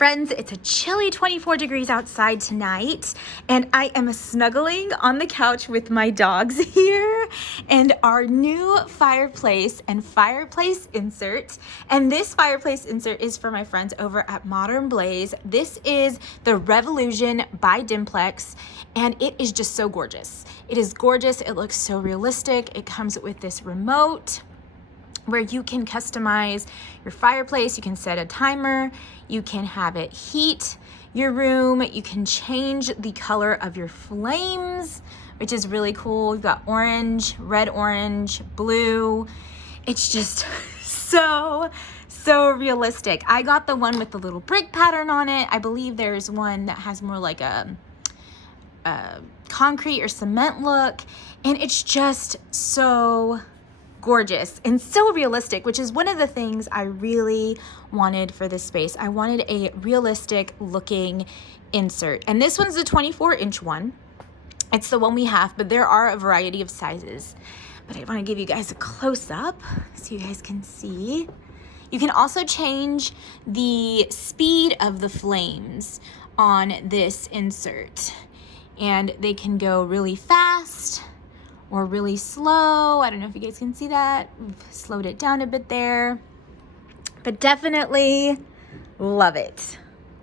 Friends, it's a chilly 24 degrees outside tonight, and I am snuggling on the couch with my dogs here and our new fireplace and fireplace insert. And this fireplace insert is for my friends over at Modern Blaze. This is the Revillusion by Dimplex, and it is just so gorgeous. It is gorgeous. It looks so realistic. It comes with this remote where you can customize your fireplace. You can set a timer, you can have it heat your room, you can change the color of your flames, which is really cool. You've got orange, red, orange, blue. It's just so realistic. I got the one with the little brick pattern on it. I believe there's one that has more like a concrete or cement look, and it's just so gorgeous and so realistic, which is one of the things I really wanted for this space. I wanted a realistic looking insert, and this one's the 24-inch one. It's the one we have, but there are a variety of sizes. But I want to give you guys a close-up so you guys can see. You can also change the speed of the flames on this insert, and they can go really fast or really slow. I don't know if you guys can see that. We've slowed it down a bit there, but definitely love it.